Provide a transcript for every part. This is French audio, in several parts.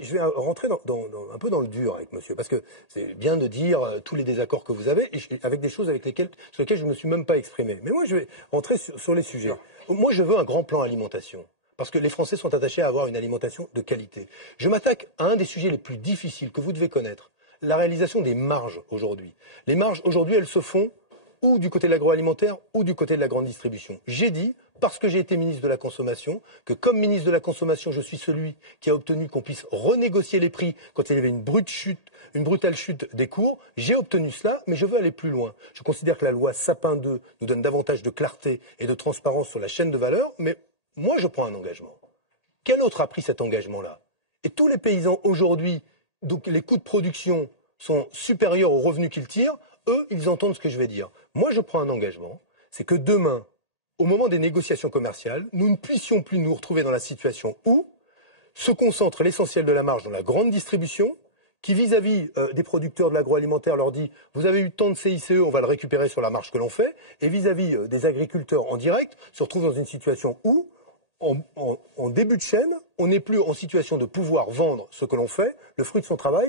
Je vais rentrer un peu dans le dur avec monsieur, parce que c'est bien de dire tous les désaccords que vous avez, avec des choses sur lesquelles je ne me suis même pas exprimé. Mais moi, je vais rentrer sur les sujets. Moi, je veux un grand plan alimentation, parce que les Français sont attachés à avoir une alimentation de qualité. Je m'attaque à un des sujets les plus difficiles que vous devez connaître, la réalisation des marges aujourd'hui. Les marges, aujourd'hui, elles se font ou du côté de l'agroalimentaire ou du côté de la grande distribution. J'ai dit, parce que j'ai été ministre de la Consommation, que comme ministre de la Consommation, je suis celui qui a obtenu qu'on puisse renégocier les prix quand il y avait une brutale chute des cours. J'ai obtenu cela, mais je veux aller plus loin. Je considère que la loi Sapin 2 nous donne davantage de clarté et de transparence sur la chaîne de valeur, mais moi, je prends un engagement. Quel autre a pris cet engagement-là? Et tous les paysans aujourd'hui, donc les coûts de production sont supérieurs aux revenus qu'ils tirent, eux, ils entendent ce que je vais dire. Moi, je prends un engagement, c'est que demain, au moment des négociations commerciales, nous ne puissions plus nous retrouver dans la situation où se concentre l'essentiel de la marge dans la grande distribution, qui vis-à-vis des producteurs de l'agroalimentaire leur dit « vous avez eu tant de CICE, on va le récupérer sur la marge que l'on fait », et vis-à-vis des agriculteurs en direct, se retrouve dans une situation où, en début de chaîne, on n'est plus en situation de pouvoir vendre ce que l'on fait, le fruit de son travail,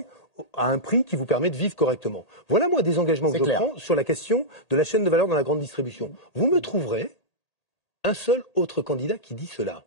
à un prix qui vous permet de vivre correctement. Voilà, moi, des engagements que je prends sur la question de la chaîne de valeur dans la grande distribution. Vous me trouverez un seul autre candidat qui dit cela.